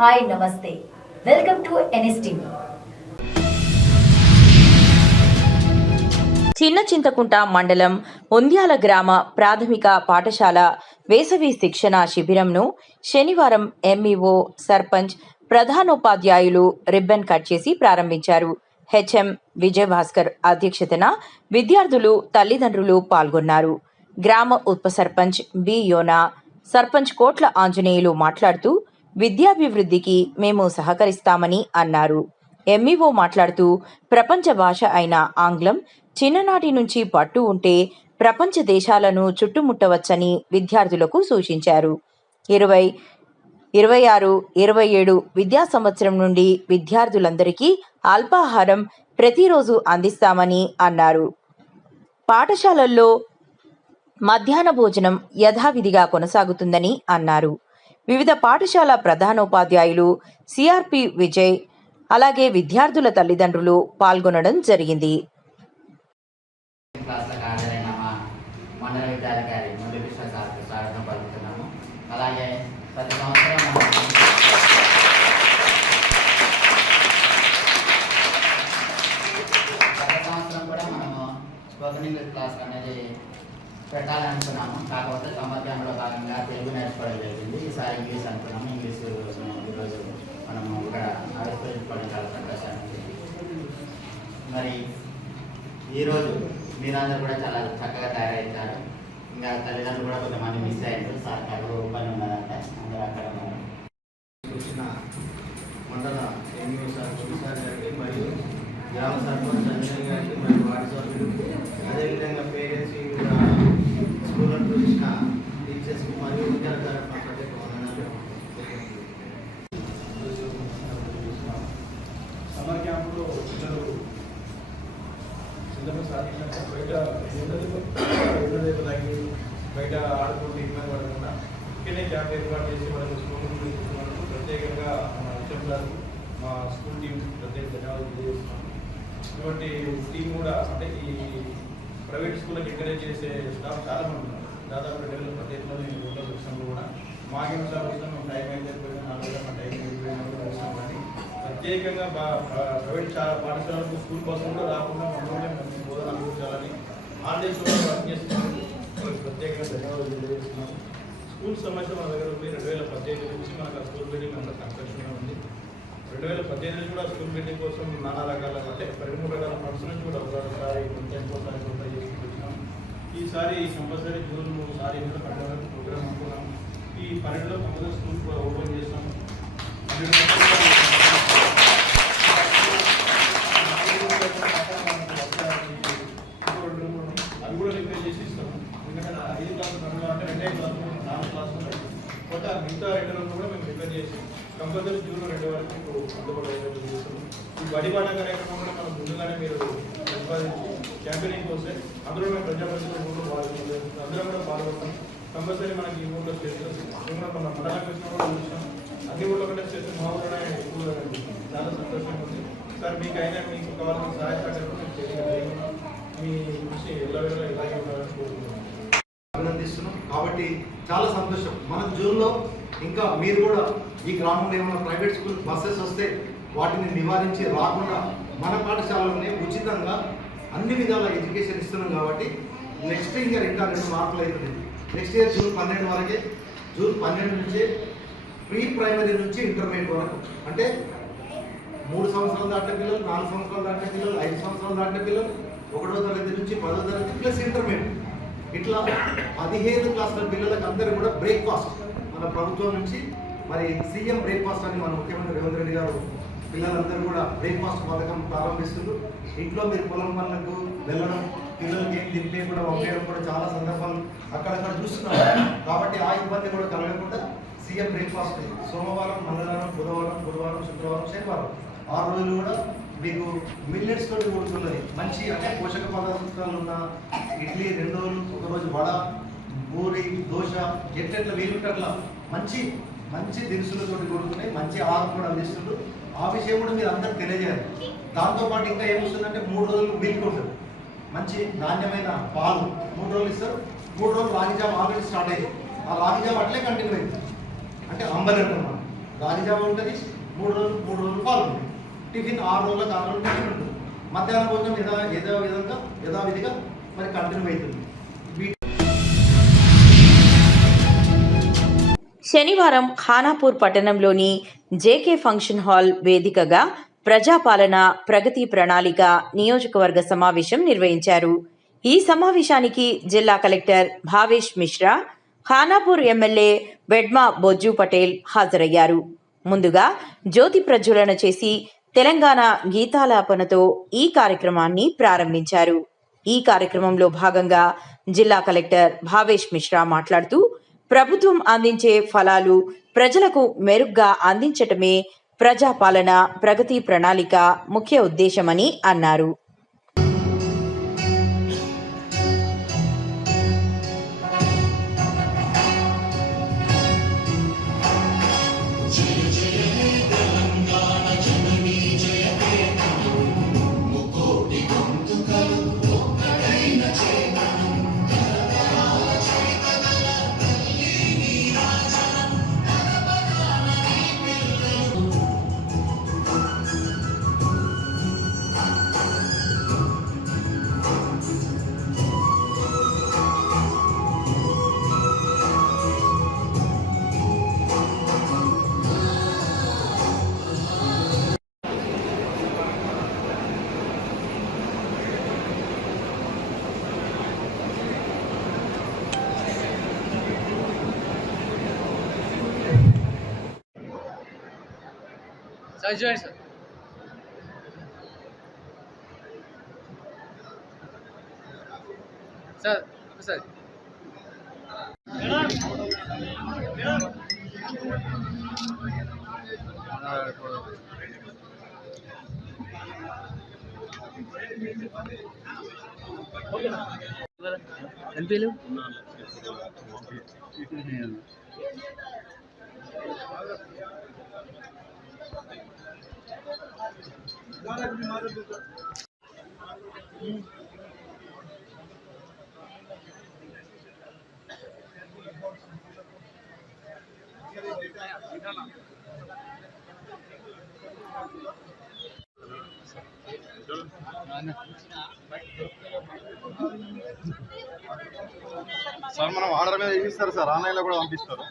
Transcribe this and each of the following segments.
Hi నమస్తే welcome to NSTV. చిన్న చింతకుంట మండలం ఉంద్యాల గ్రామ ప్రాథమిక పాఠశాల వేసవి శిక్షణ శిబిరంను శనివారం ఎంఈఓ, సర్పంచ్, ప్రధానోపాధ్యాయులు రిబ్బన్ కట్ చేసి ప్రారంభించారు. హెచ్ఎం విజయభాస్కర్ అధ్యక్షతన విద్యార్థులు, తల్లిదండ్రులు పాల్గొన్నారు. గ్రామ ఉప సర్పంచ్ బి యోనా, సర్పంచ్ కోట్ల ఆంజనేయులు మాట్లాడుతూ విద్యాభివృద్ధికి మేము సహకరిస్తామని అన్నారు. ఎంఈఓ మాట్లాడుతూ ప్రపంచ భాష అయిన ఆంగ్లం చిన్ననాటి నుంచి పట్టు ఉంటే ప్రపంచ దేశాలను చుట్టుముట్టవచ్చని విద్యార్థులకు సూచించారు. 2026-27 విద్యా సంవత్సరం నుండి విద్యార్థులందరికీ అల్పాహారం ప్రతిరోజు అందిస్తామని అన్నారు. పాఠశాలల్లో మధ్యాహ్న భోజనం యథావిధిగా కొనసాగుతుందని అన్నారు. వివిధ పాఠశాల ప్రధానోపాధ్యాయులు సిఆర్పి విజయ్, అలాగే విద్యార్థుల తల్లిదండ్రులు పాల్గొనడం జరిగింది. మండల విద్యాధికారి మురళీకృష్ణ సార్కు స్వాగతం పలుకుతున్నాము. అలాగే ప్రతి సంవత్సరం కూడా మనము స్పోకెన్ ఇంగ్లీష్ క్లాస్ అనేది పెట్టాలనుకున్నాము. కాకపోతే సంవత్సరంలో భాగంగా తెలుగు నేర్చుకోవడం జరిగింది. ఈసారి ఇంగ్లీష్ అనుకున్నాము. ఇంగ్లీష్ ఈరోజు మనము ఇక్కడ ఆవిష్కరించుకోవడం చాలా సంతోషంగా ఉంది. మరి ఈరోజు మీరందరూ కూడా చాలా చక్కగా తయారయ్యారు. ఇంకా తల్లిదండ్రులు కూడా కొంతమంది మిస్ అయ్యారు. సార్ కడుగు పని ఉన్నదంటే అందరూ అక్కడ వచ్చిన మండల ఎంఈఓ సార్, సార్ గారికి మరియు గ్రామ సర్పంచ్ అంజనీ గారికి మరియు వార్డు సభ్యులు, అదేవిధంగా పేరెంట్స్, స్కూల్ చూసిన టీచర్స్కి మరియు విద్యార్థులకు ప్రత్యేక వందనాలు. సమ్మర్ క్యాంపులో పిల్లలు సిలబస్ సాధించాక బయట ఎండదెబ్బ తగ్గి బయట ఆడుకుంటూ ఇబ్బంది పడకుండా ఇక్కడనే క్యాంప్ ఏర్పాటు చేసి మనకు స్కూల్ ప్రత్యేకంగా మా హెచ్ఎం, మా స్కూల్ టీం ప్రత్యేక ధన్యవాదాలు తెలియజేస్తున్నాం. ఇటువంటి టీం కూడా అంటే ఈ ప్రైవేట్ స్కూళ్ళకి ఎంకరేజ్ చేసే స్టాఫ్ చాలా మంది ఉన్నారు. దాదాపు 2,000 ప్రత్యేకమైన ఊళ్ళో విషయంలో కూడా మాకేం సార్ వచ్చినా మేము టైం అయితే 4 గంటల టైం వచ్చినాం. కానీ ప్రత్యేకంగా ప్రైవేట్ పాఠశాలకు స్కూల్ బస్సు కూడా రాకుండా మనలోనే మంచి బోధన అందించాలని హాలిడేస్ కూడా వర్క్ చేస్తున్నారు. ప్రత్యేకంగా ధన్యవాదాలు తెలియజేస్తున్నాము. స్కూల్ సమస్య మన దగ్గర ఉంది. 2018 నుంచి మనకు ఆ స్కూల్ బిల్డింగ్ అంతా కన్స్ట్రక్షన్ ఉంది. 2018 నుంచి కూడా స్కూల్ బిల్డింగ్ కోసం నానా రకాల అంటే 2-3 రకాల ఫండ్స్ నుంచి కూడా ఒకసారి కొంత కొంత చేసుకుంటున్నాం. ఈసారి కంపల్సరీ జూన్ సారి ఎన్నికల పట్టడానికి ప్రోగ్రామ్ అనుకున్నాం. ఈ 12లో కంపల్సరీ స్కూల్ కూడా ఓపెన్ చేస్తాం. అది కూడా రిపేర్ చేసి ఇస్తాము. ఎందుకంటే 5 క్లాసులు 2 అంటే 2 క్లాసులు 4 క్లాసులు ఉంటాయి. కొత్త మిగతా 2 రోజులు కూడా మేము రిపేర్ చేసి కంపల్సరీ జూన్ 2 వరకు మీకు అందుబాటులో చేస్తాము. ఈ బడి పాఠ కార్యక్రమం కూడా మనం ముందుగానే మీరు ప్రతిపాదించి క్యాంపెయినింగ్ వస్తే అందులో మేము ప్రజాప్రతినిధులు అందులో కూడా పాల్గొంటాం. కంపల్సరీ మనకి ఈ ఊళ్ళో చేస్తాం. మేము కూడా మన మండలానికి వచ్చినా కూడా చూస్తాం. అన్ని ఊళ్ళో కంటే చేస్తే మా ఊళ్ళోనే ఎక్కువగా చాలా సంతోషంగా ఉంది. సార్ మీకైనా మీకు కావాల్సిన సహాయ సహకారం చేయగలిగాం. మీ కృషి ఎల్లవేళ ఇలాగే ఉండాలని కోరుకుంటున్నాం. అభినందిస్తున్నాం. కాబట్టి చాలా సంతోషం. మనకు జూన్లో ఇంకా మీరు కూడా ఈ గ్రామంలో ఏమైనా ప్రైవేట్ స్కూల్ బస్సెస్ వస్తే వాటిని నివారించి రాకుండా మన పాఠశాలలోనే ఉచితంగా అన్ని విధాల ఎడ్యుకేషన్ ఇస్తున్నాం. కాబట్టి నెక్స్ట్ ఇయర్ ఇంకా 2 మార్కులు అవుతుంది. నెక్స్ట్ ఇయర్ జూన్ 12 వరకే, జూన్ 12 నుంచే ప్రీ ప్రైమరీ నుంచి ఇంటర్మీడియట్ వరకు అంటే 3 సంవత్సరాలు దాటిన పిల్లలు, 4 సంవత్సరాలు దాటిన పిల్లలు, 5 సంవత్సరాలు దాటిన పిల్లలు, 1వ తరగతి నుంచి 10వ తరగతి ప్లస్ ఇంటర్మీడియట్, ఇట్లా 15 క్లాసుల పిల్లలకు అందరూ కూడా బ్రేక్ఫాస్ట్ మన ప్రభుత్వం నుంచి మరి సీఎం బ్రేక్ఫాస్ట్ అని మన ముఖ్యమంత్రి రేవంత్ రెడ్డి గారు పిల్లలందరూ కూడా బ్రేక్ఫాస్ట్ పథకం ప్రారంభిస్తున్నారు. ఇంట్లో మీరు పొలం పనులకు వెళ్ళడం, పిల్లలకి ఏం తింటే కూడా పంపేయడం కూడా చాలా సందర్భాలు అక్కడక్కడ చూస్తున్నారు. కాబట్టి ఆ ఇబ్బంది కూడా కలగకుండా సీఎం బ్రేక్ఫాస్ట్ సోమవారం, మంగళవారం, బుధవారం, శుక్రవారం, శనివారం 6 రోజులు కూడా మీకు మిల్లెట్స్ తోటి కూడుతున్నది. మంచి అంటే పోషక పదార్థాలు ఉన్న ఇడ్లీ 2 రోజులు, 1 రోజు వడ, పూరి, దోశ, ఎట్లా వీలుంటట్లా మంచి మంచి దినుసులతోటి కూడుతున్నాయి. మంచి ఆహారం కూడా అందిస్తున్నారు. ఆ విషయం కూడా మీరు అందరికి తెలియజేయాలి. దాంతోపాటు ఇంకా ఏమొస్తుందంటే 3 రోజులు మిల్క్ ఉంటుంది. మంచి నాణ్యమైన పాలు 3 రోజులు ఇస్తారు. 3 రోజులు రాగి జామ్ ఆల్రెడీ స్టార్ట్ అయ్యింది. ఆ రాగి జామ్ అట్లే కంటిన్యూ అయింది. అంటే అంబలి అంటున్నాం. గాలి జావ ఉంటుంది, 3 రోజులు పాలు ఉంటుంది. టిఫిన్ 6 రోజులకు 6 రోజులు టిఫిన్ ఉంటుంది. మధ్యాహ్నం భోజనం యథావిధిగా మరి కంటిన్యూ అవుతుంది. శనివారం ఖానాపూర్ పట్టణంలోని జేకే ఫంక్షన్ హాల్ వేదికగా ప్రజాపాలన ప్రగతి ప్రణాళిక నియోజకవర్గ సమావేశం నిర్వహించారు. ఈ సమావేశానికి జిల్లా కలెక్టర్ భావేష్ మిశ్రా, ఖానాపూర్ ఎమ్మెల్యే వెడ్మా బొజ్జు పటేల్ హాజరయ్యారు. ముందుగా జ్యోతి ప్రజ్వలన చేసి తెలంగాణ గీతాలాపనతో ఈ కార్యక్రమాన్ని ప్రారంభించారు. ఈ కార్యక్రమంలో భాగంగా జిల్లా కలెక్టర్ భావేష్ మిశ్రా మాట్లాడుతూ, ప్రభుత్వం అందించే ఫలాలు ప్రజలకు మెరుగ్గా అందించటమే ప్రజాపాలన ప్రగతి ప్రణాళిక ముఖ్య ఉద్దేశమని అన్నారు. Sir. Sir. ఎంపీలు సార్ మనం ఆర్డర్ మీద ఇస్తారు సార్, ఆన్లైన్లో కూడా పంపిస్తారు.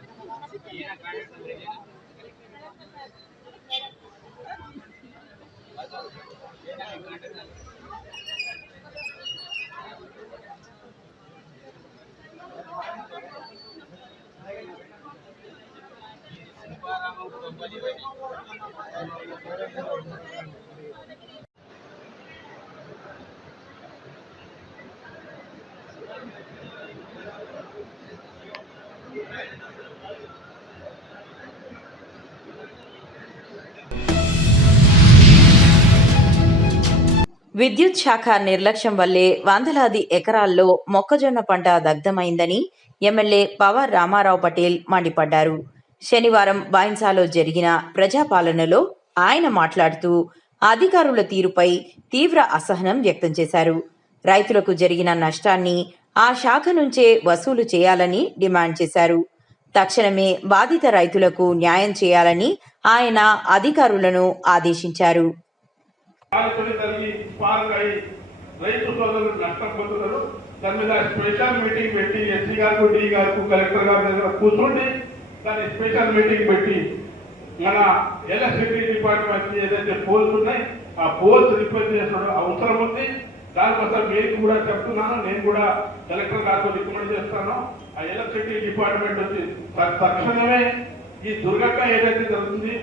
విద్యుత్ శాఖ నిర్లక్ష్యం వల్లే వందలాది ఎకరాల్లో మొక్కజొన్న పంట దగ్ధమైందని ఎమ్మెల్యే పవార్ రామారావు పటేల్ మండిపడ్డారు. శనివారం బైన్సాలో జరిగిన ప్రజాపాలనలో ఆయన మాట్లాడుతూ అధికారుల తీరుపై తీవ్ర అసహనం వ్యక్తం చేశారు. రైతులకు జరిగిన నష్టాన్ని ఆ శాఖ నుంచే వసూలు చేయాలని డిమాండ్ చేశారు. తక్షణమే బాధిత రైతులకు న్యాయం చేయాలని ఆయన అధికారులను ఆదేశించారు. రైతు సోదరులు నష్టపోతున్నారు. దాని మీద స్పెషల్ మీటింగ్ పెట్టి ఎస్సీ గారు, డి గారు, కలెక్టర్ గారి దగ్గర కూర్చోండి. దాన్ని స్పెషల్ మీటింగ్ పెట్టి మన ఎలక్ట్రిసిటీ డిపార్ట్మెంట్ ఏదైతే పోల్స్ ఉన్నాయి ఆ పోల్స్ రిపేర్ చేసిన అవసరం ఉంది. దానికోసం మీకు కూడా చెప్తున్నాను, నేను కూడా కలెక్టర్ గారితో రికమెండ్ చేస్తాను. ఆ ఎలక్ట్రిసిటీ డిపార్ట్మెంట్ వచ్చి తక్షణమే ఈ దుర్ఘటన ఏదైతే జరుగుతుంది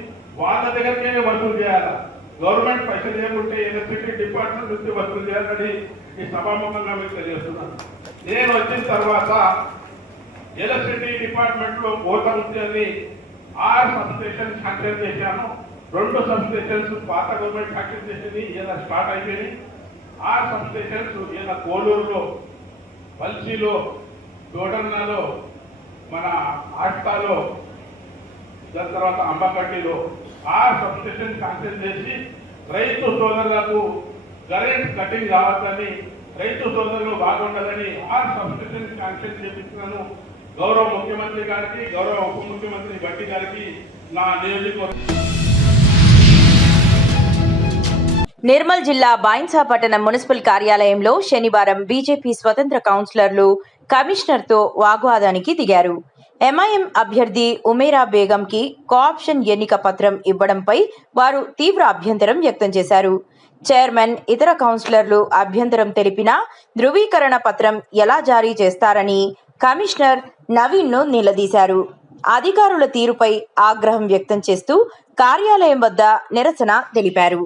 వాళ్ళ దగ్గరికే వసూలు చేయాలి. గవర్నమెంట్ పైసలు లేకుంటే ఎలక్ట్రిసిటీ డిపార్ట్మెంట్ నుంచి వసూలు చేయాలని ఈ సభాముఖంగా మీకు తెలియజేస్తున్నాను. నేను వచ్చిన తర్వాత ఎలక్ట్రిసిటీ డిపార్ట్మెంట్ లో కోత ఉంది అని 6 సబ్స్టేషన్ శాంక్షన్ చేశాను. 2 సబ్స్టేషన్స్ పాత గవర్నమెంట్ శాంక్షన్ చేసింది, ఇలా స్టార్ట్ అయిపోయింది. 6 సబ్స్టేషన్స్ ఇలా కోలూరులో, పల్సీలో, తోటన్నాలో, మన ఆష్టాలో, దాని తర్వాత అంబకట్టిలో 6 సబ్స్టేషన్ శాంక్షన్ చేసి రైతు సోదరులకు కరెంట్ కటింగ్ రావద్దని, రైతు సోదరులు బాగుండాలని 6 సబ్స్టేషన్ శాంక్షన్ చేపిస్తున్నాను. గౌరవ ముఖ్యమంత్రి గారికి, గౌరవ ఉప ముఖ్యమంత్రి బట్టి గారికి నిర్మల్ జిల్లా బాయిన్సా పట్టణం మున్సిపల్ కార్యాలయంలో శనివారం బీజేపీ స్వతంత్ర కౌన్సిలర్లు కమిషనర్తో వాగ్వాదానికి దిగారు. ఎంఐఎం అభ్యర్థి ఉమేరా బేగంకి కోఆప్షన్ ఎన్నిక పత్రం ఇవ్వడంపై వారు తీవ్ర అభ్యంతరం వ్యక్తం చేశారు. చైర్మన్, ఇతర కౌన్సిలర్లు అభ్యంతరం తెలిపినా ధృవీకరణ పత్రం ఎలా జారీ చేస్తారని కమిషనర్ నవీన్ను నిలదీశారు. అధికారుల తీరుపై ఆగ్రహం వ్యక్తం చేస్తూ కార్యాలయం వద్ద నిరసన తెలిపారు.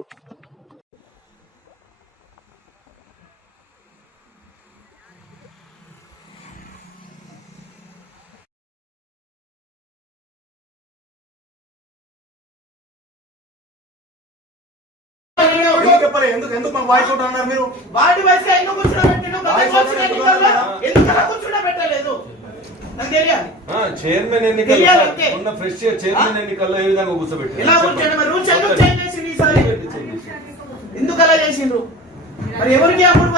ఎందుకు మాకు వాయిస్ అవుట్ అన్నారు మీరు? వాడి వయసు ఎందుకు కూర్చోబెట్టిండు? ఎందుకు కూర్చోబెట్టలేదు నాకు తెలియాలి. చైర్మన్ ఎన్నికల్లో ఉన్న ఫ్రెష్ చైర్మన్ ఎన్నికల్లో ఏ విధంగా కూర్చోబెట్టారు? ఎలా కూర్చోండి మరి? రూల్స్ ఎందుకు చేంజ్ చేసిండు ఈసారి? ఎందుకు అలా చేసిండ్రు? మరి ఎవరికి అప్పుడు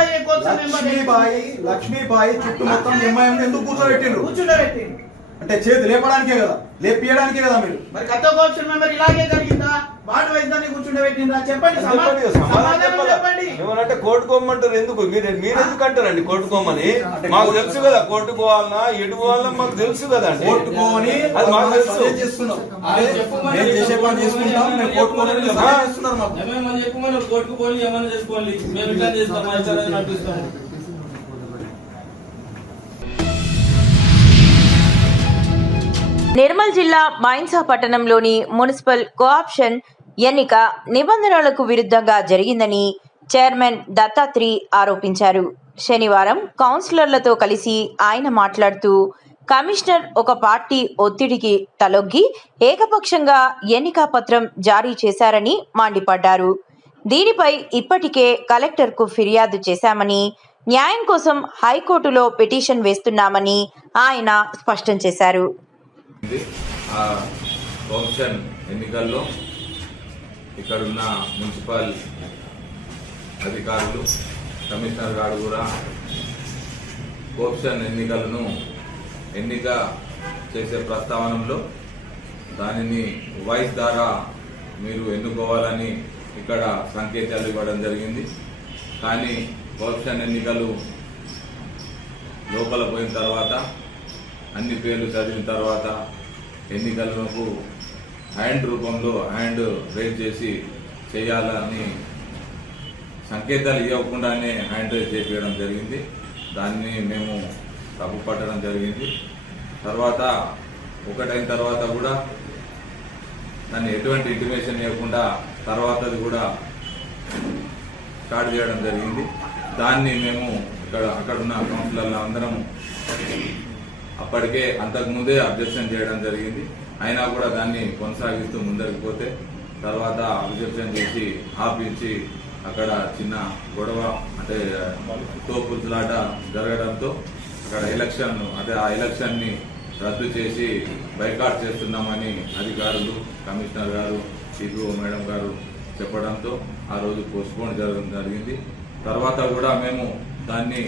లక్ష్మీబాయి చుట్టూ మొత్తం ఎంఐఎం ఎందుకు కూర్చోబెట్టిండ్రు? కూర్చోబెట్టిండు అంటే చేతి లేపడానికే కదా, లేపియడానికే కదా మీరు. మరి కొత్త కోర్సు మెంబర్ ఇలాగే జరిగిందా? వాడు వైద్యాన్ని కూర్చుండబెట్టిందా? చెప్పండి, సమాధానం చెప్పండి. ఏమనంటే కోర్టుకోమంటారు ఎందుకు? మీరు ఎందుకు అంటారండి కోర్టుకోమని? మాకు తెలుసు కదా కోర్టుకోవాలన్నా ఎటు పోవాలన్నా మాకు తెలుసు కదా అండి. కోర్టుకోని అది మాకు తెలుసు. కోర్టుకోవాలి ఏమైనా చేసుకోవాలి, మేము ఇట్లా చేస్తాం నడిపిస్తాం. నిర్మల్ జిల్లా బాయిన్సా పట్టణంలోని మున్సిపల్ కోఆప్షన్ ఎన్నిక నిబంధనలకు విరుద్ధంగా జరిగిందని చైర్మన్ దత్తాత్రి ఆరోపించారు. శనివారం కౌన్సిలర్లతో కలిసి ఆయన మాట్లాడుతూ కమిషనర్ ఒక పార్టీ ఒత్తిడికి తలొగ్గి ఏకపక్షంగా ఎన్నికా పత్రం జారీ చేశారని మండిపడ్డారు. దీనిపై ఇప్పటికే కలెక్టర్కు ఫిర్యాదు చేశామని, న్యాయం కోసం హైకోర్టులో పిటిషన్ వేస్తున్నామని ఆయన స్పష్టం చేశారు. కోఆప్షన్ ఎన్నికల్లో ఇక్కడున్న మున్సిపల్ అధికారులు, కమిషనర్ గారు కూడా కోఆప్షన్ ఎన్నిక చేసే ప్రస్తావనలో దానిని వాయిస్ ద్వారా మీరు ఎన్నుకోవాలని ఇక్కడ సంకేతాలు ఇవ్వడం జరిగింది. కానీ కోఆప్షన్ ఎన్నికలు లోపల పోయిన తర్వాత అన్ని పేర్లు చదివిన తర్వాత ఎన్నికలకు హ్యాండ్ రూపంలో హ్యాండ్ రైజ్ చేసి చేయాలని సంకేతాలు ఇవ్వకుండానే హ్యాండ్ రైజ్ చేపించడం జరిగింది. దాన్ని మేము తప్పు పట్టడం జరిగింది. తర్వాత ఒకటైన తర్వాత కూడా దాన్ని ఎటువంటి ఇంటిమేషన్ ఇవ్వకుండా తర్వాతది కూడా స్టార్ట్ చేయడం జరిగింది. దాన్ని మేము అక్కడున్న కౌన్సిలర్లు అందరం అప్పటికే అంతకుముందే అబ్జెక్షన్ చేయడం జరిగింది. అయినా కూడా దాన్ని కొనసాగిస్తూ ముందరికి పోతే తర్వాత అబ్జెక్షన్ చేసి ఆపించి అక్కడ చిన్న గొడవ అంటే తోపులాట జరగడంతో అక్కడ ఆ ఎలక్షన్ని రద్దు చేసి బైకాట్ చేస్తున్నామని అధికారులు, కమిషనర్ గారు, సిపిఓ మేడం గారు చెప్పడంతో ఆ రోజు పోస్ట్పోన్ జరగడం జరిగింది. తర్వాత కూడా మేము దాన్ని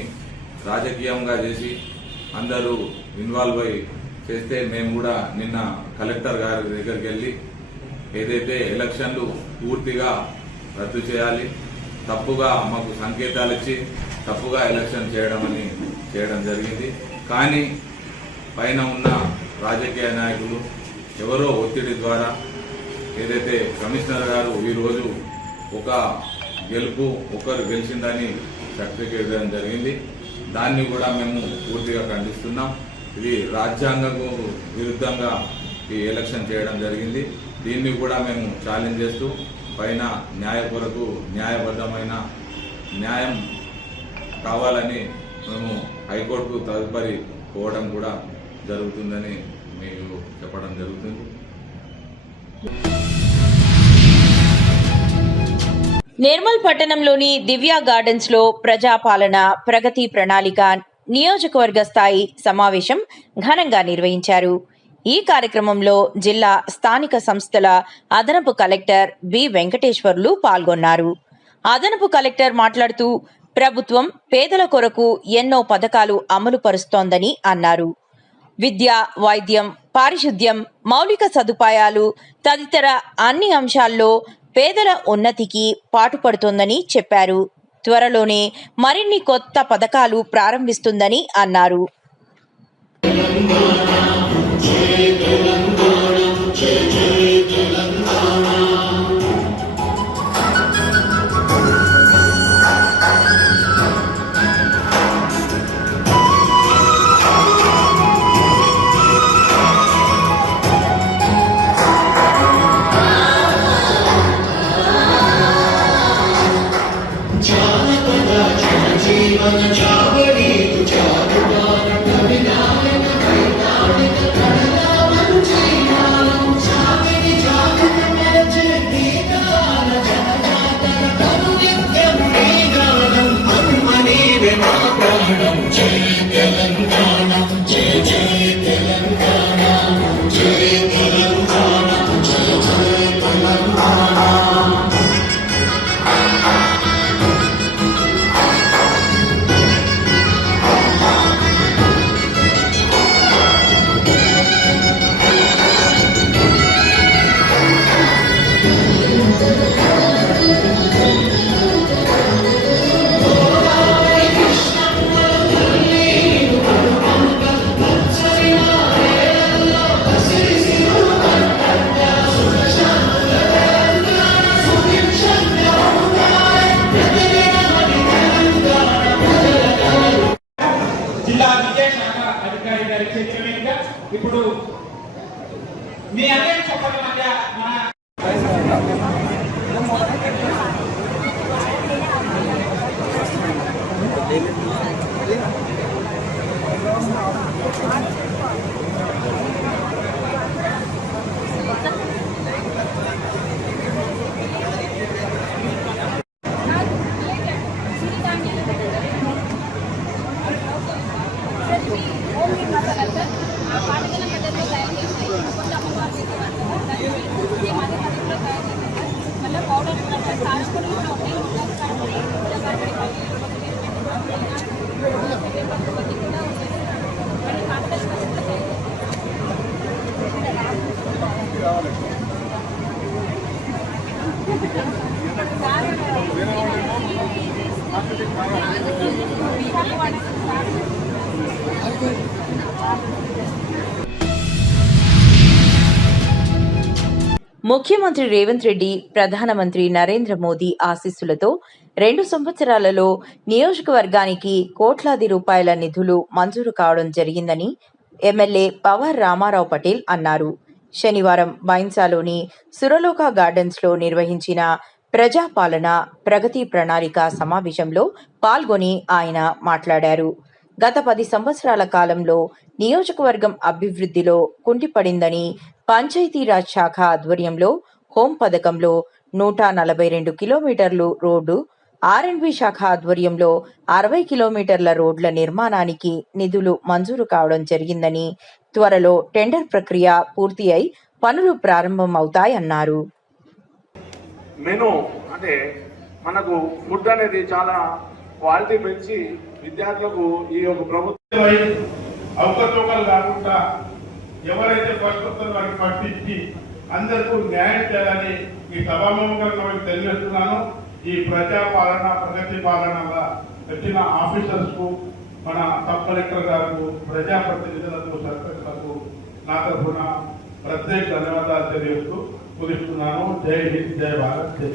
రాజకీయంగా చేసి అందరూ ఇన్వాల్వ్ అయి చేస్తే మేము కూడా నిన్న కలెక్టర్ గారి దగ్గరికి వెళ్ళి ఏదైతే ఎలక్షన్లు పూర్తిగా రద్దు చేయాలి, తప్పుగా మాకు సంకేతాలు ఇచ్చి తప్పుగా ఎలక్షన్ చేయడం జరిగింది. కానీ పైన ఉన్న రాజకీయ నాయకులు ఎవరో ఒత్తిడి ద్వారా ఏదైతే కమిషనర్ గారు ఈరోజు ఒకరు గెలిచిందని సర్టిఫికేట్ ఇవ్వడం జరిగింది. దాన్ని కూడా మేము పూర్తిగా ఖండిస్తున్నాం. ఇది రాజ్యాంగకు విరుద్ధంగా ఈ ఎలక్షన్ చేయడం జరిగింది. దీన్ని కూడా మేము ఛాలెంజ్ చేస్తూ పైన న్యాయబద్ధమైన న్యాయం కావాలని మేము హైకోర్టుకు తదుపరి పోవడం కూడా జరుగుతుందని మీకు చెప్పడం జరుగుతుంది. నిర్మల్ పట్టణంలోని దివ్య గార్డెన్స్ లో ప్రజాపాలన ప్రగతి ప్రణాళిక నియోజకవర్గ స్థాయి సమావేశం ఘనంగా నిర్వహించారు. ఈ కార్యక్రమంలో జిల్లా స్థానిక సంస్థల అదనపు కలెక్టర్ బి వెంకటేశ్వర్లు పాల్గొన్నారు. అదనపు కలెక్టర్ మాట్లాడుతూ ప్రభుత్వం పేదల కొరకు ఎన్నో పథకాలు అమలు పరుస్తోందని అన్నారు. విద్య, వైద్యం, పారిశుద్ధ్యం, మౌలిక సదుపాయాలు తదితర అన్ని అంశాల్లో పేదల ఉన్నతికి పాటుపడుతోందని చెప్పారు. త్వరలోనే మరిన్ని కొత్త పథకాలు ప్రారంభిస్తుందని అన్నారు. ఇప్పుడు మీ అందరి చెప్పడం మధ్య ముఖ్యమంత్రి రేవంత్ రెడ్డి, ప్రధానమంత్రి నరేంద్ర మోదీ ఆశీస్సులతో 2 సంవత్సరాలలో నియోజకవర్గానికి కోట్లాది రూపాయల నిధులు మంజూరు కావడం జరిగిందని ఎమ్మెల్యే పవార్ రామారావు పటేల్ అన్నారు. శనివారం బైన్సాలోని సురలోక గార్డెన్స్లో నిర్వహించిన ప్రజాపాలన ప్రగతి ప్రణాళిక సమావేశంలో పాల్గొని ఆయన మాట్లాడారు. గత 10 సంవత్సరాల కాలంలో నియోజకవర్గం అభివృద్ధిలో కుంటిపడిందని, పంచాయతీరాజ్ శాఖ ఆధ్వర్యంలో హోం పథకంలో 142 కిలోమీటర్లు రోడ్డు, R&B శాఖ ఆధ్వర్యంలో 60 కిలోమీటర్ల రోడ్ల నిర్మాణానికి నిధులు మంజూరు కావడం జరిగిందని, త్వరలో టెండర్ ప్రక్రియ పూర్తి అయి పనులు ప్రారంభమవుతాయన్నారు. మెను అంటే మనకు ఫుడ్ అనేది చాలా క్వాలిటీ పెంచి విద్యార్థులకు ఈ యొక్క ప్రభుత్వం అవకతవకలు కాకుండా ఎవరైతే ఫస్ట్ వస్తారో వారికి పట్టించి అందరికీ న్యాయం చేయాలని ఈ సభాముఖంగా మీకు తెలియజేస్తున్నాను. ఈ ప్రజాపాలన ప్రగతి పాలనగా వచ్చిన ఆఫీసర్స్ కు, మన సబ్ కలెక్టర్ గారు, ప్రజాప్రతినిధులకు, సర్పంచ్లకు నా తరఫున ప్రత్యేక ధన్యవాదాలు తెలియజేస్తూ ముగిస్తున్నాను. జై హింద్, జై భారత్, జై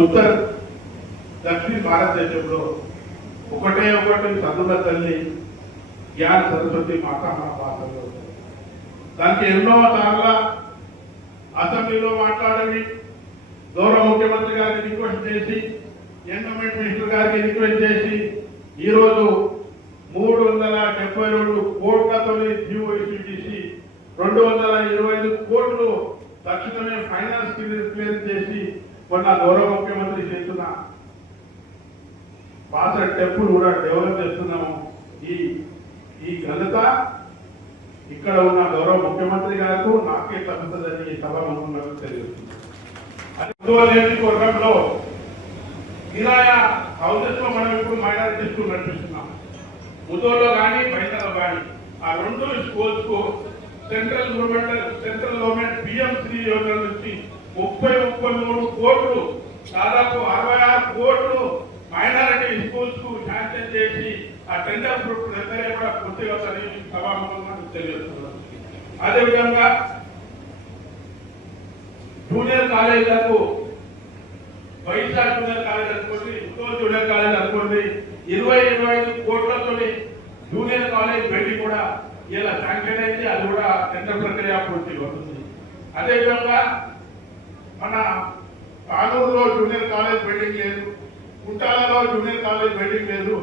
ఉత్తర దక్షిణ భారతదేశంలో ఒకటే చదువుల తల్లి జ్ఞాన సరస్వతి మాతా మన భాషలో దానికి ఎన్నో సార్లు అసెంబ్లీలో మాట్లాడి గౌరవ ముఖ్యమంత్రి గారిని రిక్వెస్ట్ చేసి, ఎండోమెంట్ మినిస్టర్ గారికి రిక్వెస్ట్ చేసి ఈరోజు 372 కోట్లతో జీవో ఇష్యూ చేసి 225 కోట్లు తక్షణమే ఫైనాన్స్ క్లియర్ చేసి మొన్న గౌరవ ముఖ్యమంత్రి చేస్తున్న పాత టెంపుల్ కూడా డెవలప్ చేస్తున్నాము. ఈ ఘనత ఇక్కడ ఉన్న గౌరవ ముఖ్యమంత్రి గారు నాకే తగ్గుతుందని ఈ సభాముఖంగా తెలియజేస్తున్నాను. నియోజకవర్గంలో కిరాయ హౌసెస్ లో మనం ఇప్పుడు మైనారిటీ స్కూల్ నడిపిస్తున్నాం. ముదోలో కానీ బయటలో కానీ ఆ 2 స్కూల్స్ కు సెంట్రల్ గవర్నమెంట్ పిఎం3 యోజన నుంచి 33 కోట్లు, దాదాపు 66 కోట్లు మైనారిటీ స్కూల్స్ కు శాంక్షన్ చేసి ఆ టెండర్ ప్రక్రియ కూడా పూర్తిగా సభాముఖంగా తెలియజేస్తున్నారు. అదేవిధంగా జూనియర్ కాలేజీలకు వైశా జూనియర్ కాలేజ్ అనుకోండి, ఉత్తోల్ జూనియర్ కాలేజ్ అనుకోండి, 20-25 కోట్లతో జూనియర్ కాలేజ్ బిల్డింగ్ కూడా ఇలా శాంక్షన్ అయింది. అది కూడా టెండర్ ప్రక్రియ పూర్తిగా అవుతుంది. అదేవిధంగా మన కానూరులో జూనియర్ కాలేజ్ బిల్డింగ్ లేదు, కుంటాలలో జూనియర్ కాలేజ్ బిల్డింగ్ లేదు.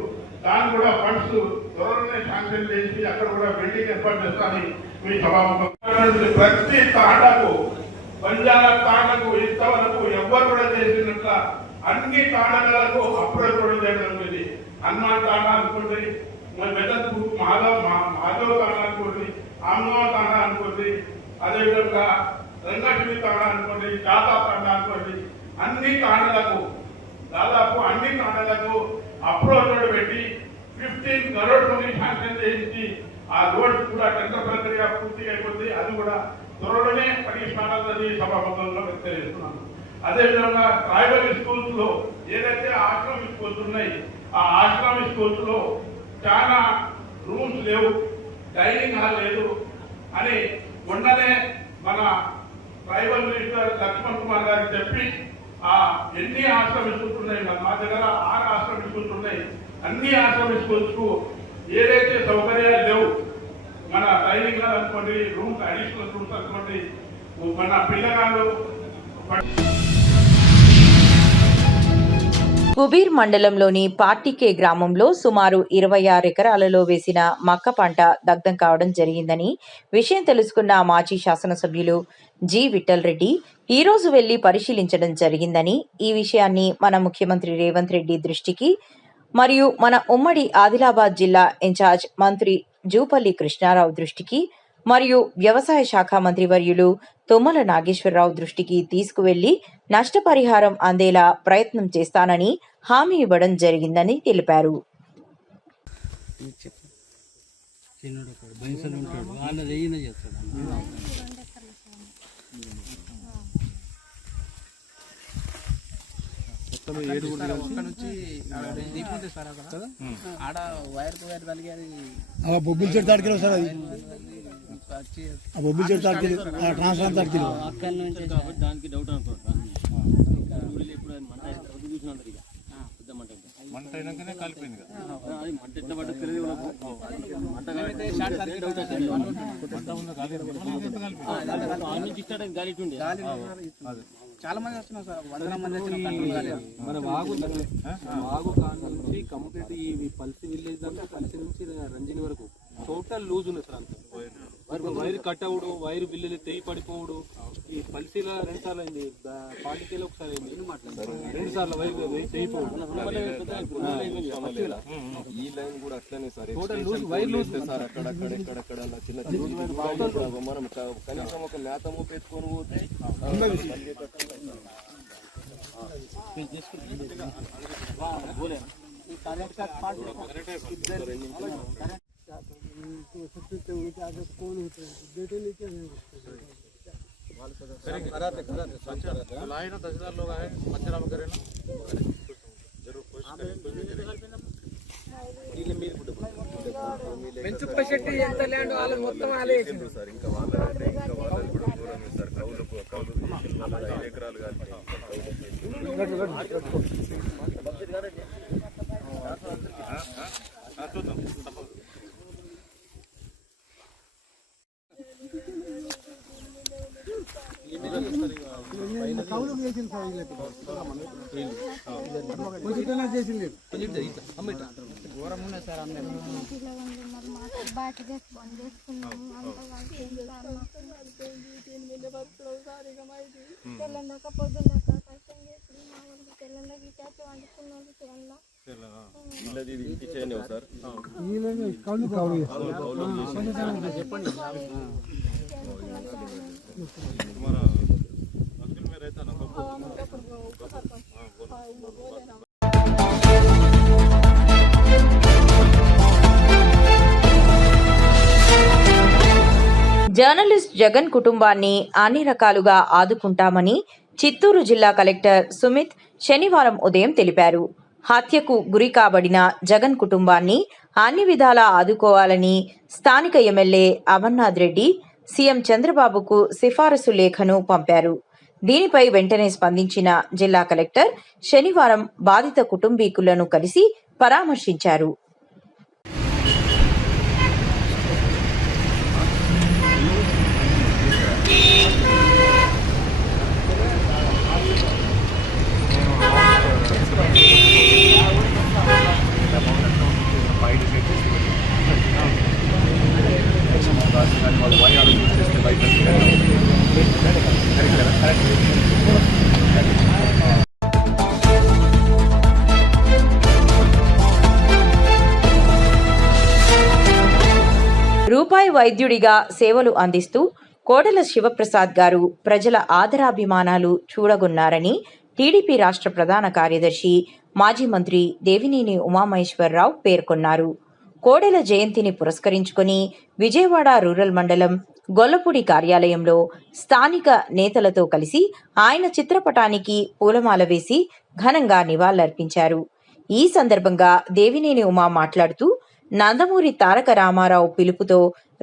దాన్ని కూడా ఫండ్స్ త్వరలోనే శాంక్షన్ చేసి అక్కడ కూడా బిల్డింగ్ ఏర్పాటు చేస్తానని మీ సభాముఖంగా ప్రతి తాండాకు, బంజారా తాండకు ఇంతవరకు ఎవ్వరు కూడా చేసినట్ల అన్ని తాండలకు అప్రోచ్ కూడా చేయడం జరిగింది. హనుమాన్ తాండా అనుకోండి, మెదక్పూర్ మాధవ్ తాండా అనుకోండి, ఆమ్నవ తాండా అనుకోండి, అదేవిధంగా రంగాశ్రీ తాండా అనుకోండి, జాతా తాండా అనుకోండి, అన్ని తాండలకు దాదాపు అన్ని తాండలకు అప్రోచ్ రోడ్ పెట్టి 15 crore మనీ శాంక్షన్ చేయించి ఆ రోడ్ కూడా టెండర్ ప్రక్రియ పూర్తిగా అయిపోతుంది. అది కూడా త్వరలోనే పరిష్కారాలని సభాముఖంగా తెలియజేస్తున్నాను. అదేవిధంగా ట్రైబల్ స్కూల్స్ లో ఏదైతే ఆశ్రమ స్కూల్స్ ఉన్నాయి, ఆ ఆశ్రమ స్కూల్స్ లో చాలా రూమ్స్ లేవు, డైనింగ్ హాల్ లేదు అని మొన్ననే మన ట్రైబల్ మినిస్టర్ లక్ష్మణ్ కుమార్ గారికి చెప్పి ఆ ఎన్ని ఆశ్రమ స్కూల్స్ ఉన్నాయి, మా దగ్గర 6 ఆశ్రమ స్కూల్స్ ఉన్నాయి. అన్ని ఆశ్రమ స్కూల్స్ కు ఏదైతే సౌకర్యాలు లేవు, మన డైనింగ్ హాల్ అనుకోండి, రూమ్స్ అడిషనల్ రూమ్స్ అనుకోండి, మన పిల్లగాళ్ళు కుబీర్ మండలంలోని పార్టీకే గ్రామంలో సుమారు 26 ఎకరాలలో వేసిన మక్క పంట దగ్ధం కావడం జరిగిందని విషయం తెలుసుకున్న మాజీ శాసనసభ్యులు జి విఠల్ రెడ్డి ఈ రోజు వెళ్లి పరిశీలించడం జరిగిందని, ఈ విషయాన్ని మన ముఖ్యమంత్రి రేవంత్ రెడ్డి దృష్టికి మరియు మన ఉమ్మడి ఆదిలాబాద్ జిల్లా ఇన్ఛార్జ్ మంత్రి జూపల్లి కృష్ణారావు దృష్టికి మరియు వ్యవసాయ శాఖ మంత్రివర్యులు తుమ్మల నాగేశ్వరరావు దృష్టికి తీసుకువెళ్లి నష్టపరిహారం అందేలా ప్రయత్నం చేస్తానని హామీ ఇవ్వడం జరిగిందని తెలిపారు. బొబ్బిలి చెట్టు తాడికిలో సార్, అది ఆ బొబ్బిలి చెట్టు తాడికి ట్రాన్స్ఫార్మర్ తాడికిలో దానికి డౌట్ అనుకోండి. మంట అయినాకనే కలిపింది కదా, అది మంట ఎట్లా పడ్డది చాలా మంది వస్తున్నారు సార్, 100 మంది మన వాగు నుంచి కంప్లీట్ ఈ పల్సి విలేజ్ దాకా పల్సి నుంచి రంజని వరకు టోటల్ లూజ్ ఉంది సార్. అంత వైర్ కట్ అవడు, వైర్ బిల్లులు తెగి పడిపోవడు. ఈ పల్సీలో 2 సార్లు అయింది, పార్టీలో ఒకసారి అయింది, 2 సార్లు వైర్ తెగిపోవడు. ఈ లైన్ కూడా అట్లనే sir, total loose wire loose sir. అక్కడక్కడ చిన్న మనం కనీసం ఒక మేతము పెట్టుకొని పోతే लाइन 10,000 लोग आए, पंचनामा करें ना जरूर कोशिश करें. ఎంత ల్యాండ్ వాళ్ళు మొత్తం ఆలే సార్, ఇంకా వాళ్ళంటే ఇంకా వాళ్ళది కూడా దూరం సార్. కౌలు 5 ఎకరాలు కానీ చూద్దాం. చేసింది ఘోరం ఉన్నది సార్. చెప్పండి. జర్నలిస్ట్ జగన్ కుటుంబాన్ని అన్ని రకాలుగా ఆదుకుంటామని చిత్తూరు జిల్లా కలెక్టర్ సుమిత్ శనివారం ఉదయం తెలిపారు. హత్యకు గురి కాబడిన జగన్ కుటుంబాన్ని అన్ని విధాలా ఆదుకోవాలని స్థానిక ఎమ్మెల్యే అమర్నాథ్ రెడ్డి సీఎం చంద్రబాబుకు సిఫారసు లేఖను పంపారు. దీనిపై వెంటనే స్పందించిన జిల్లా కలెక్టర్ శనివారం బాధిత కుటుంబీకులను కలిసి పరామర్శించారు. రూపాయి వైద్యుడిగా సేవలు అందిస్తూ కోడెల శివప్రసాద్ గారు ప్రజల ఆదరాభిమానాలు చూడగొన్నారని టీడీపీ రాష్ట్ర ప్రధాన కార్యదర్శి మాజీ మంత్రి దేవినేని ఉమామహేశ్వరరావు పేర్కొన్నారు. కోడెల జయంతిని పురస్కరించుకుని విజయవాడ రూరల్ మండలం గొల్లపూడి కార్యాలయంలో స్థానిక నేతలతో కలిసి ఆయన చిత్రపటానికి పూలమాల వేసి ఘనంగా నివాళులర్పించారు. ఈ సందర్భంగా దేవినేని ఉమా మాట్లాడుతూ నందమూరి తారక రామారావు పిలుపుతో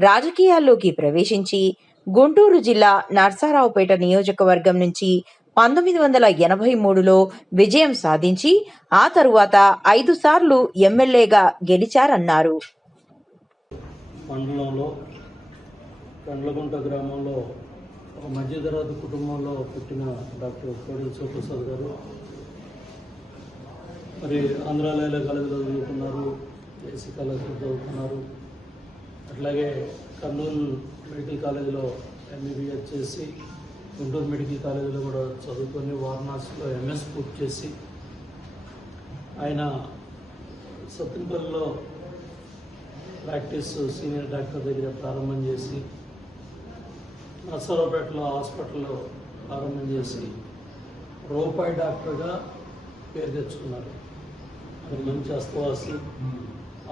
రాజకీయాల్లోకి ప్రవేశించి గుంటూరు జిల్లా నర్సారావుపేట నియోజకవర్గం నుంచి 1983లో విజయం సాధించి ఆ తరువాత 5 సార్లు ఎమ్మెల్యేగా గెలిచారన్నారు. మండలంలో కండ్లగుంట గ్రామంలో ఒక మధ్యతరగతి కుటుంబంలో పుట్టిన డాక్టర్ కోడెల శివప్రసాద్ గారు మరి ఆంధ్రాలయ కాలేజీలో చదువుకున్నారు, ఏసీ కాలేజీలో చదువుకున్నారు. అట్లాగే కర్నూలు మెడికల్ కాలేజీలో ఎంబీబీఎస్ చేసి గుంటూరు మెడికల్ కాలేజీలో కూడా చదువుకొని వారణాసిలో ఎంఎస్ పూర్తి చేసి ఆయన సత్తింపల్లిలో ప్రాక్టీస్ సీనియర్ డాక్టర్ దగ్గర ప్రారంభం చేసి నర్సరావుపేటలో హాస్పిటల్లో ప్రారంభం చేసి రూపాయి డాక్టర్గా పేరు తెచ్చుకున్నారు. అది మంచి అస్తవాసి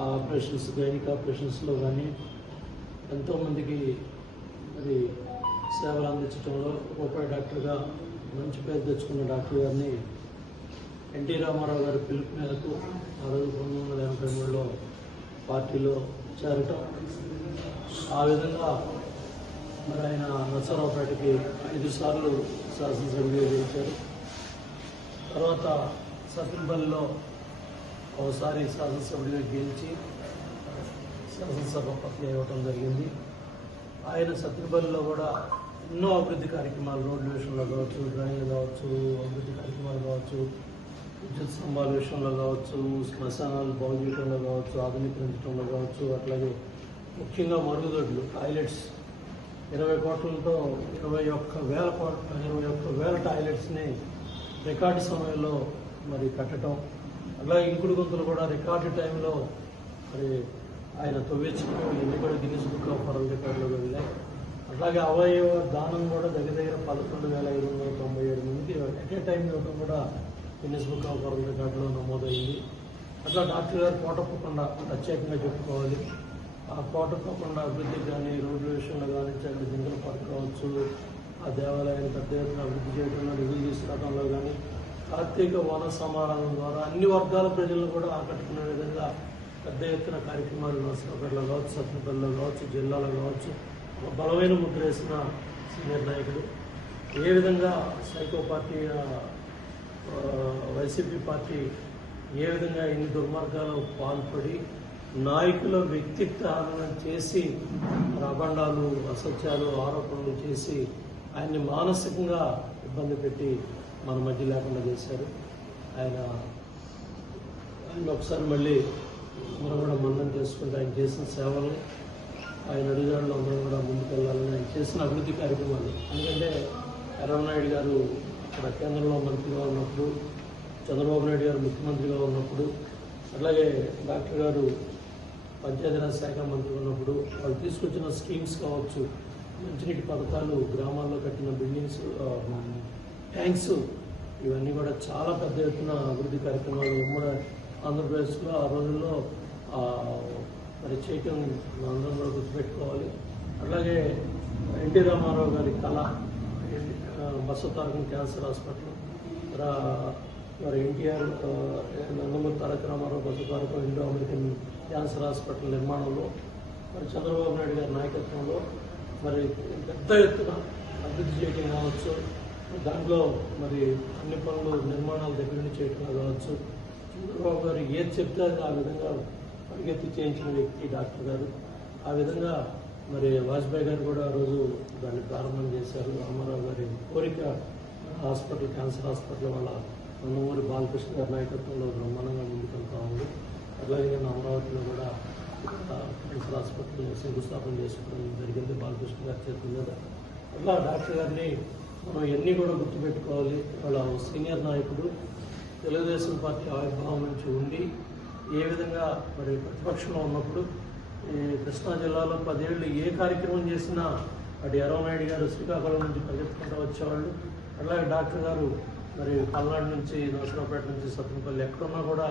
ఆపరేషన్స్ గైనిక్ ఆపరేషన్స్లో కానీ ఎంతోమందికి మరి సేవలు అందించడంలో రూపాయి డాక్టర్గా మంచి పేరు తెచ్చుకున్న డాక్టర్ గారిని ఎన్టీ రామారావు గారి పిలుపు మేరకు ఆ రోజు 1983లో పార్టీలో చేరటం, ఆ విధంగా మరి ఆయన నర్సరావుపేటకి 5 సార్లు శాసనసభ్యులుగా గెలిచారు. తర్వాత సత్తింపల్లిలో ఒకసారి శాసనసభ్యులుగా గెలిచి శాసనసభాపతి ఇవ్వటం జరిగింది. ఆయన సత్తింపల్లిలో కూడా ఎన్నో అభివృద్ధి కార్యక్రమాలు, రోడ్ల విషయంలో కావచ్చు, డ్రైన్లు కావచ్చు, అభివృద్ధి కార్యక్రమాలు కావచ్చు, విద్యుత్ స్తంభాల విషయంలో కావచ్చు, శ్మశానాలు బాగు చేయడంలో కావచ్చు, ఆధునీకరించడంలో కావచ్చు, అట్లాగే ముఖ్యంగా మరుగుదొడ్లు, టాయిలెట్స్ 20 కోట్లతో 21,000 టాయిలెట్స్ని రికార్డు సమయంలో మరి కట్టడం, అలాగే ఇంకుడు గుంతలు కూడా రికార్డు టైంలో మరి ఆయన తవ్వించడం, ఇన్ని కూడా గిన్నిస్ బుక్ ఆఫ్ వరల్డ్ రికార్డులోకి వెళ్ళాయి. అట్లాగే అవయవ దానం కూడా దగ్గర 11,597 మందికి ఎట్ ఏ టైం ఇవ్వడం కూడా గిన్నిస్ బుక్ ఆఫ్ వరల్డ్ రికార్డులో నమోదైంది. అట్లా డాక్టర్ గారు కోటప్పకుండా ప్రత్యేకంగా చెప్పుకోవాలి. ఆ కోటప్పకుండా అభివృద్ధి కానీ, రోడ్ల విషయంలో కానీ, జింకల పార్క్ కావచ్చు, ఆ దేవాలయాన్ని పెద్ద ఎత్తున అభివృద్ధి చేయడంలో, నిధులు తీసుకురావడంలో కానీ, కార్తీక వన సమారాధన ద్వారా అన్ని వర్గాల ప్రజలను కూడా ఆకట్టుకునే విధంగా పెద్ద ఎత్తున కార్యక్రమాలు నర్సరావుపేటలో కావచ్చు, సత్తింపల్లిలో కావచ్చు, జిల్లాలో కావచ్చు ఒక బలమైన ముద్ర వేసిన సీనియర్ నాయకుడు. ఏ విధంగా సైకో పార్టీ వైసీపీ పార్టీ ఏ విధంగా ఇన్ని దుర్మార్గాలు పాల్పడి నాయకుల వ్యక్తిత్వాలను చేసి అబండాలు, అసత్యాలు, ఆరోపణలు చేసి ఆయన్ని మానసికంగా ఇబ్బంది పెట్టి మన మధ్య లేకుండా చేశారు. ఆయన ఒకసారి మళ్ళీ మనం కూడా మన్నం చేసుకుంటే ఆయన చేసిన సేవలు, ఆయన అడుగుదారులు అందరూ కూడా ముందుకెళ్ళాలని, ఆయన చేసిన అభివృద్ధి కార్యక్రమాలు. ఎందుకంటే రామనాయుడు గారు అక్కడ కేంద్రంలో మంత్రిగా ఉన్నప్పుడు, చంద్రబాబు నాయుడు గారు ముఖ్యమంత్రిగా ఉన్నప్పుడు, అట్లాగే డాక్టర్ గారు పంచాయతీరాజ్ శాఖ మంత్రి ఉన్నప్పుడు వాళ్ళు తీసుకొచ్చిన స్కీమ్స్ కావచ్చు, మంచినీటి పథకాలు, గ్రామాల్లో కట్టిన బిల్డింగ్స్, ట్యాంక్స్, ఇవన్నీ కూడా చాలా పెద్ద ఎత్తున అభివృద్ధి కార్యక్రమాలు ఉమ్మడి ఆంధ్రప్రదేశ్లో ఆ రోజుల్లో మరి చేయటం అందరం కూడా గుర్తుపెట్టుకోవాలి. అట్లాగే ఎన్టీ రామారావు గారి కళ బసవతారకం క్యాన్సర్ హాస్పిటల్, మరి NTR Nandamuri Taraka Ramarao Basavatarakam Indo American cancer hospital నిర్మాణంలో మరి చంద్రబాబు నాయుడు గారి నాయకత్వంలో మరి పెద్ద ఎత్తున అభివృద్ధి చేయడం కావచ్చు, దాంట్లో మరి అన్ని పనులు నిర్మాణాల దగ్గర నుంచి చేయడం కావచ్చు. చంద్రబాబు గారు ఏది చెప్తే ఆ విధంగా పరిగెత్తి చేయించిన వ్యక్తి డాక్టర్ గారు. ఆ విధంగా మరి వాజ్పేయి గారు కూడా ఆ రోజు దాన్ని ప్రారంభం చేశారు. రామారావు గారి కోరిక హాస్పిటల్, క్యాన్సర్ హాస్పిటల్ వాళ్ళ నందమూరి బాలకృష్ణ గారి నాయకత్వంలో బ్రహ్మాండంగా ముందుకెళ్తా ఉంది. అట్లాగే అమరావతిలో కూడా క్యాన్సర్ హాస్పిటల్ శంకుస్థాపన చేసుకోవడం జరిగింది బాలకృష్ణ గారి చేతుల మీద. అట్లా డాక్టర్ గారిని మనం ఎన్ని కూడా గుర్తుపెట్టుకోవాలి. వాళ్ళ సీనియర్ నాయకుడు, తెలుగుదేశం పార్టీ ఆవిర్భావం నుంచి ఉండి ఏ విధంగా మరి ప్రతిపక్షంలో ఉన్నప్పుడు ఈ కృష్ణా జిల్లాలో 10 ఏళ్ళు ఏ కార్యక్రమం చేసినా అటు ఎర్రనాయుడు గారు శ్రీకాకుళం నుంచి పరిగెత్తుకుంటూ వచ్చేవాళ్ళు. అలాగే డాక్టర్ గారు మరి పల్నాడు నుంచి, నరసరావుపేట నుంచి, సత్తుపల్లి ఎక్కడున్నా కూడా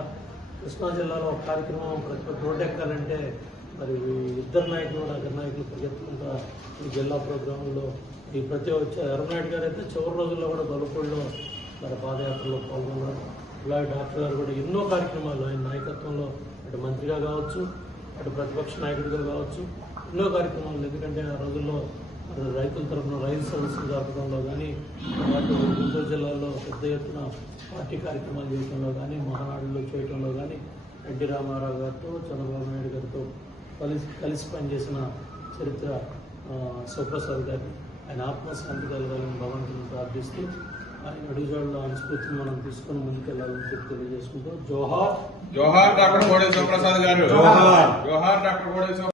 కృష్ణా జిల్లాలో ఒక కార్యక్రమం ప్రతి రోడ్డు ఎక్కాలంటే మరి ఇద్దరు నాయకులు, నగర నాయకులు పరిగెత్తుకుంటా ఈ జిల్లా ప్రోగ్రాంలో ఈ ప్రతి వచ్చే ఎర్రనాయుడు గారు అయితే చివరి రోజుల్లో కూడా దొరకూడలో మరి పాదయాత్రలో పాల్గొన్నారు. అలాగే డాక్టర్ గారు కూడా ఎన్నో కార్యక్రమాలు ఆయన నాయకత్వంలో అటు మంత్రిగా కావచ్చు, అటు ప్రతిపక్ష నాయకుడిగా కావచ్చు ఎన్నో కార్యక్రమాలు. ఎందుకంటే ఆ రోజుల్లో రైతుల తరఫున రైతు సదస్సులు జరపడంలో కానీ, అటు గుంటూరు జిల్లాలో పెద్ద ఎత్తున పార్టీ కార్యక్రమాలు చేయడంలో కానీ, మహానాడులో చేయడంలో కానీ ఎన్టీ రామారావు గారితో, చంద్రబాబు నాయుడు గారితో కలిసి పనిచేసిన చరిత్ర సుప్రసాద్ గారిని. ఆయన ఆత్మశాంతి కలగాలని భగవంతుని ప్రార్థిస్తూ ఆయన అడుగుజాడలో ఆయన స్ఫూర్తిని మనం తీసుకుని ముందుకెళ్లాలని చెప్పి తెలియజేసుకుంటూ జోహార్ జోహార్ డాక్టర్ కోడేశ్వర ప్రసాద్ గారు, జోహార్ డాక్టర్ కోడేశ్వర